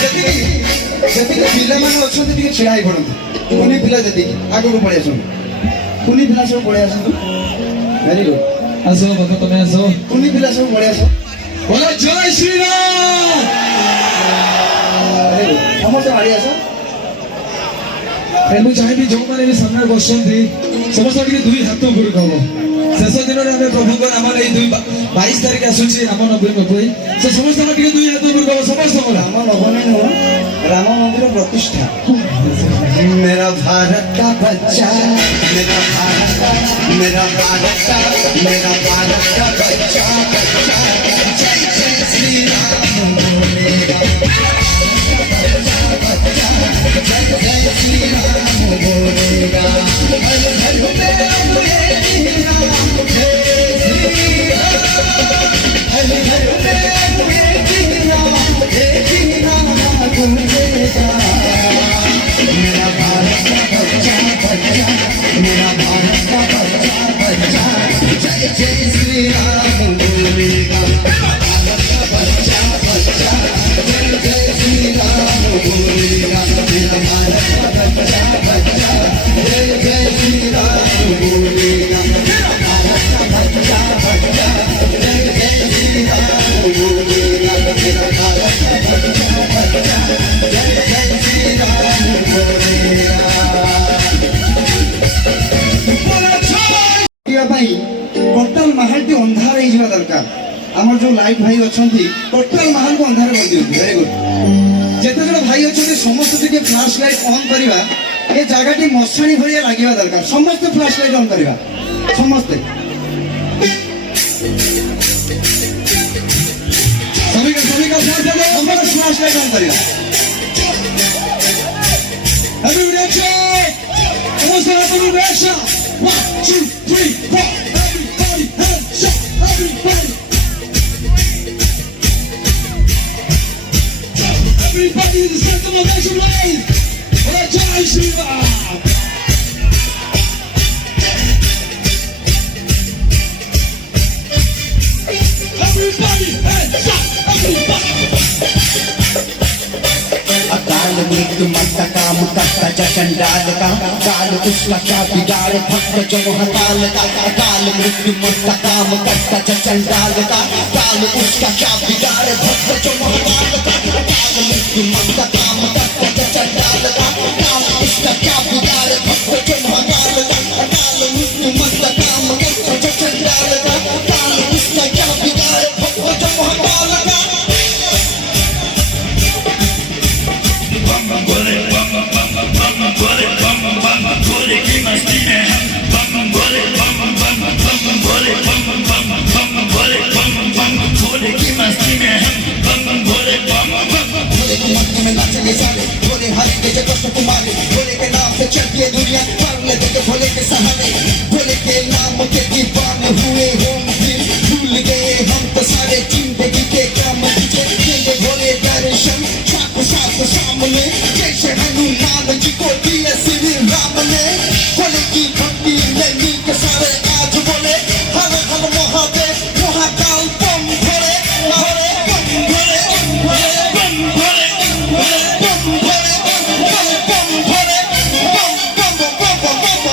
ଯେତିକି ପିଲାମାନେ ଅଛନ୍ତି ଟିକେ ଛିଡ଼ା ହେଇ ପଡ଼ନ୍ତୁ। କୁନି ପିଲା ଯେତିକି ଆଗକୁ ପଳେଇ ଆସନ୍ତୁ। କୁନି ପିଲା ସବୁ ପଳେଇ ଆସନ୍ତୁ। Very good. ଆସ ବାପା ତମେ ଆସ। କୁନି ପିଲା ସବୁ ପଳେଇ ଆସ। ବୋଲ ଜୟ ଶ୍ରୀରାମ। Very good. ସମସ୍ତେ ମାଡ଼ି ଆସ। ମୁଁ ଚାହିଁବି ଯେଉଁମାନେ ବି ସାମ୍ନାରେ ବସନ୍ତି ସମସ୍ତେ ଟିକେ ଦୁଇ ହାତ ଉପରକୁ ହବ। ଶେଷ ଦିନରେ ଆମେ ପ୍ରଭୁଙ୍କ ନାମରେ ଏଇ 22 ତାରିଖ ଆସୁଛି ରାମ ନବମୀ ସେ ସମସ୍ତଙ୍କ ଟିକେ ଦୁଇ ହାତ ଉପରକୁ ହବ। ସମସ୍ତଙ୍କର ରାମ ନବମୀ ନୁହଁ, ରାମ ମନ୍ଦିର ପ୍ରତିଷ୍ଠା। मेरा भारत का बच्चा, मेरा भारत का, मेरा भारत का, मेरा भारत का बच्चा, जय जय श्री राम बोलेगा। जय जय श्री राम बोलेगा। हर घर में हुए राम, जय श्री राम। हर घर में हुए राम, जय श्री राम बोलेगा। मेरा भारत का बच्चा बच्चा, मेरा भारत का बच्चा बच्चा, जय जय श्री राम बोलेगा। भारत का बच्चा बच्चा, जय जय श्री राम बोलेगा। मेरा भारत का बच्चा बच्चा, जय जय श्री राम बोलेगा। मेरा भारत का बच्चा बच्चा, जय जय श्री राम बोलेगा। मेरा भारत का बच्चा बच्चा, जय जय श्री राम बोलेगा। टोटाल महल टी अंधार हो दरकार। आम जो लाइट भाई अच्छा टोटाल महल को अंधार कर दिखाई। Very good. जिते जन भाई अच्छा समस्त फ्लाश लाइट ऑन करवा। ये जगह टी मशाणी भाया लगे दरकार। समस्त फ्लाश लाइट ऑन करवा। समस्ते फ्लाश लाइट ऑन करवा। Everybody check! Everybody action! 1, 2, 3, 4. Everybody hands up! Everybody! Everybody in the center of action lane! What a Jai Shri Ram! Everybody hands up! Everybody! अकाल मृत्यु मरता काम करता चंडाल का काल उसका क्या बिगाड़ भक्त जो हकाल का। अकाल मृत्यु मरता काम करता चंडाल का काल उसका क्या बिगाड़ भक्त जो हकाल का। अकाल मृत्यु मरता काम करता चंडाल का काल उसका क्या बिगाड़ भक्त जो हकाल का। अकाल मृत्यु मरता काम करता चंडाल का काल उसका क्या बिगाड़ भक्त जो हकाल का। भोले हरे के जगत कुमारी, भोले के नाम से चलती है दुनिया। पागल देखे भोले के सहारे, भोले के नाम के दीवाने हुए होम फिर भूल गए हम तो सारे जिंदगी के काम पीछे। देंगे भोले दर्शन साथ साथ सामने, जैसे हनुमान जी को दिए श्री राम ने। भोले की भक्ति में मिल के सारे आज बोले हर हर महादेव महाकाल बम भोले भोले बम भोले भोले बम भोले भोले बम भोले भोले बम भोले बम बम बम बम बम बम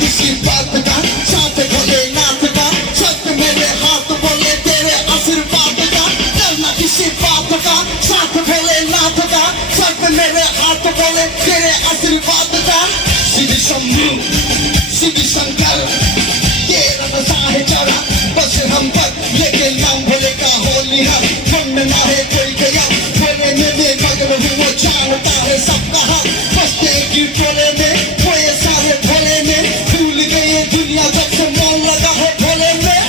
किसी बात का साथ भोलेनाथ का सत्य मेरे हाथ बोले तेरे आशीर्वाद का। करना किसी बात का साथ भोलेनाथ का सत्य मेरे हाथ बोले तेरे आशीर्वाद का। सिद्धि शंभु सिद्धि शंकर तेरा नशा है चढ़ा बस हम पर लेके नाम भोले का होली है। मन में ना है कोई गया भोले में मगन हूँ वो जानता है सबका हाथ बसते की टोले में कोई सारे भोले में भूल गए दुनिया जब से मन लगा है भोले में।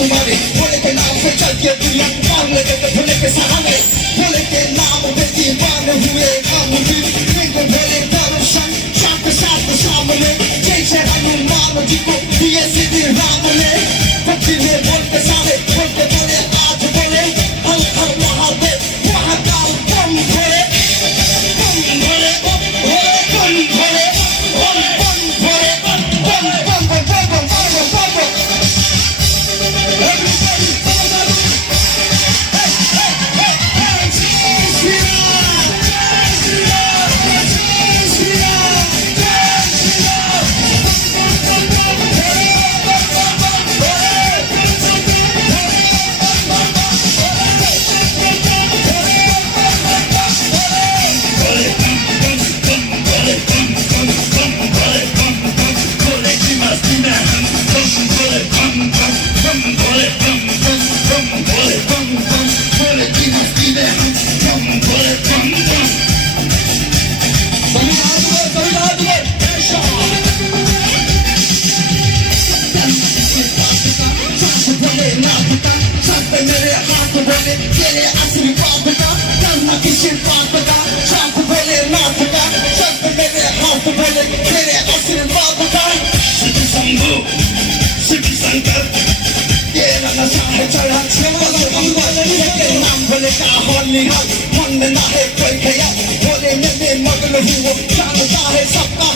तुम्हारे भोले के नाम पे चल के दुनिया मांगने देते भोले के सहारे भोले के नाम पे दीवाने हुए हम भी देखो भोले दर्शन शांत शांत सामने जैसे हनुमान जी को दिए सीधे राम ने भक्ति में बोल के सारे बोल के बोले आज बोले हर हर महादेव महाकाल बम भोले बम भोले बम भोले बम भोले बम भोले बम बम बम बम बम बम बम मेरे हाथ बोले तेरे आशीर्वाद का करना किसी बात का साथ बोले नाथ का सब मेरे हाथ बोले तेरे आशीर्वाद का शिव शंभु शिव शंकर तेरा नशा है चढ़ा के नाम बोले का हो निहाल मन में ना है कोई ख्याल बोले में मगन हूँ जानता है सबका